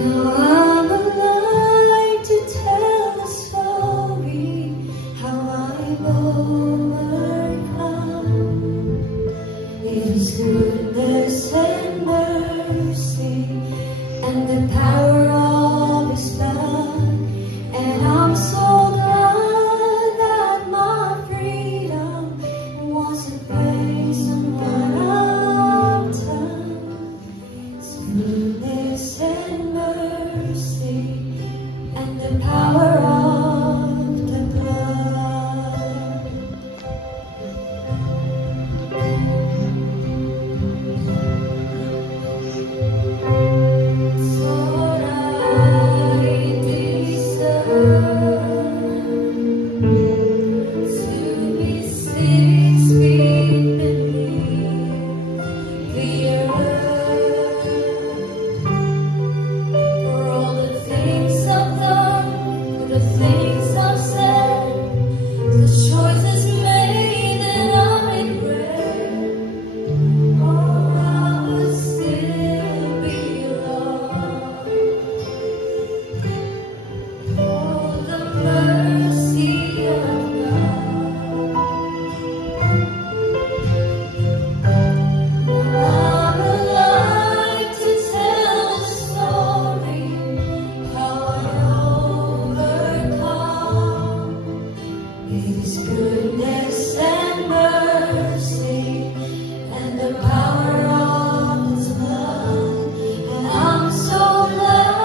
Now I'm alive to tell the story how I've overcome. It is goodness and mercy and the power of His blood, and I'm so glad that my freedom wasn't based on what I've done. It's goodness and mercy and the power of the blood. So I deserve to be 6 feet beneath the earth. For all the things I've done, for the things I've said, the choices made that I regret, oh, I would still be loved. Oh, the mercy of God. I'm alive to tell the story how I overcome. It is goodness and mercy and the power of His blood, and I'm so glad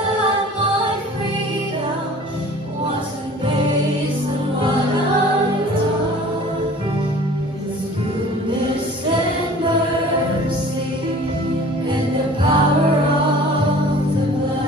that my freedom wasn't based on what I've done. It's goodness and mercy and the power of the blood.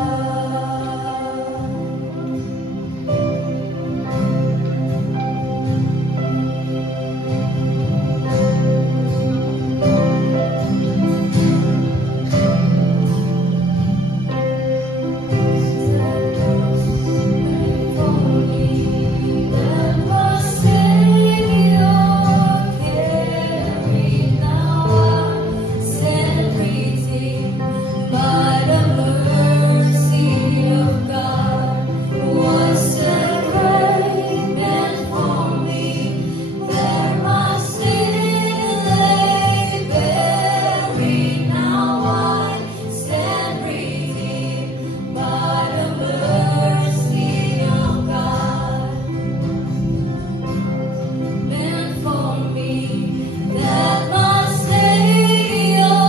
That my Savior carried, now I stand redeemed by the mercy of God. Was the great man for me, there my sin lay buried, now I stand redeemed by the mercy of God. Meant for me, that my Savior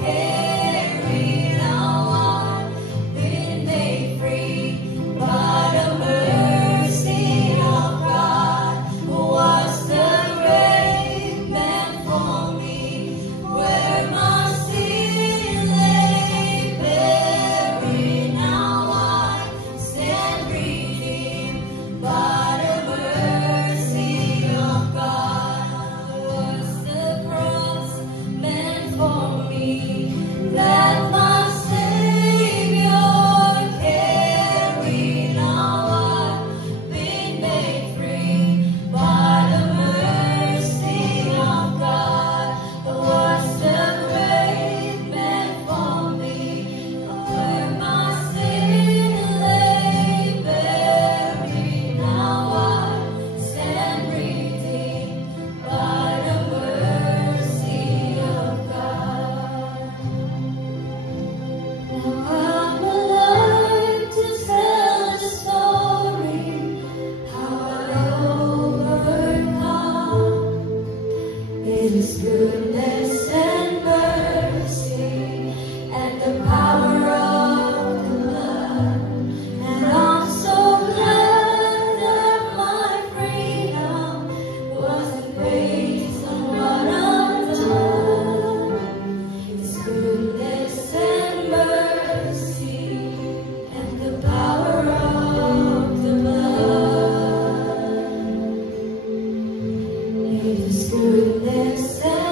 carried, now I've been made free by the mercy of God. Was the great man for me, where my sin lay buried, now I stand redeemed by the mercy of God. Was the cross meant for me, that my Savior carried, now I've been made free by the mercy of God. Was the great man for me, where my sin lay buried, now I stand redeemed by the mercy of God. Now I'm alive to tell the story how I overcome. It is goodness and mercy and the power of the blood, and I'm so glad that my freedom wasn't based on what I've done. It's goodness and mercy and the power of the blood. It is goodness and